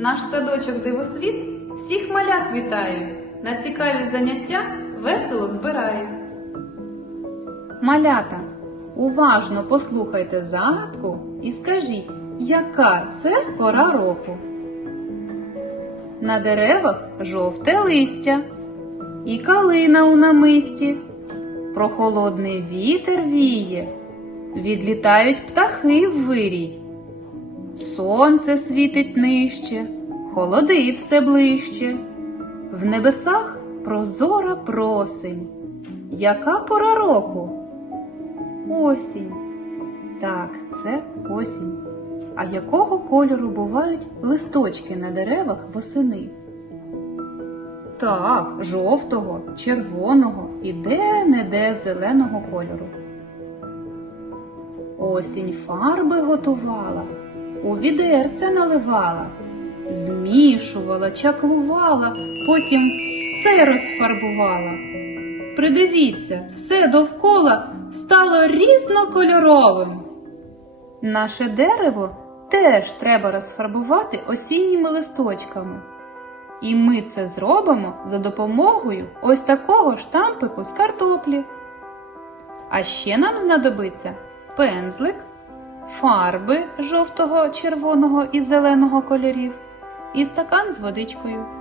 Наш садочок дивосвіт всіх малят вітає, на цікаві заняття весело збирає. Малята, уважно послухайте загадку і скажіть, яка це пора року? На деревах жовте листя і калина у намисті. Прохолодний вітер віє, відлітають птахи в вирій. Сонце світить нижче, холоди все ближче. В небесах прозора просень. Яка пора року? Осінь. Так, це осінь. А якого кольору бувають листочки на деревах восени? Так, жовтого, червоного і де-не-де зеленого кольору. Осінь фарби готувала, у відерця наливала, змішувала, чаклувала, потім все розфарбувала. Придивіться, все довкола стало різнокольоровим. Наше дерево теж треба розфарбувати осінніми листочками. І ми це зробимо за допомогою ось такого штампику з картоплі. А ще нам знадобиться пензлик, фарби жовтого, червоного і зеленого кольорів і стакан з водичкою.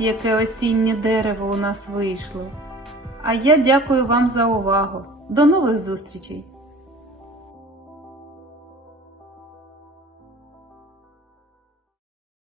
Яке осіннє дерево у нас вийшло. А я дякую вам за увагу. До нових зустрічей!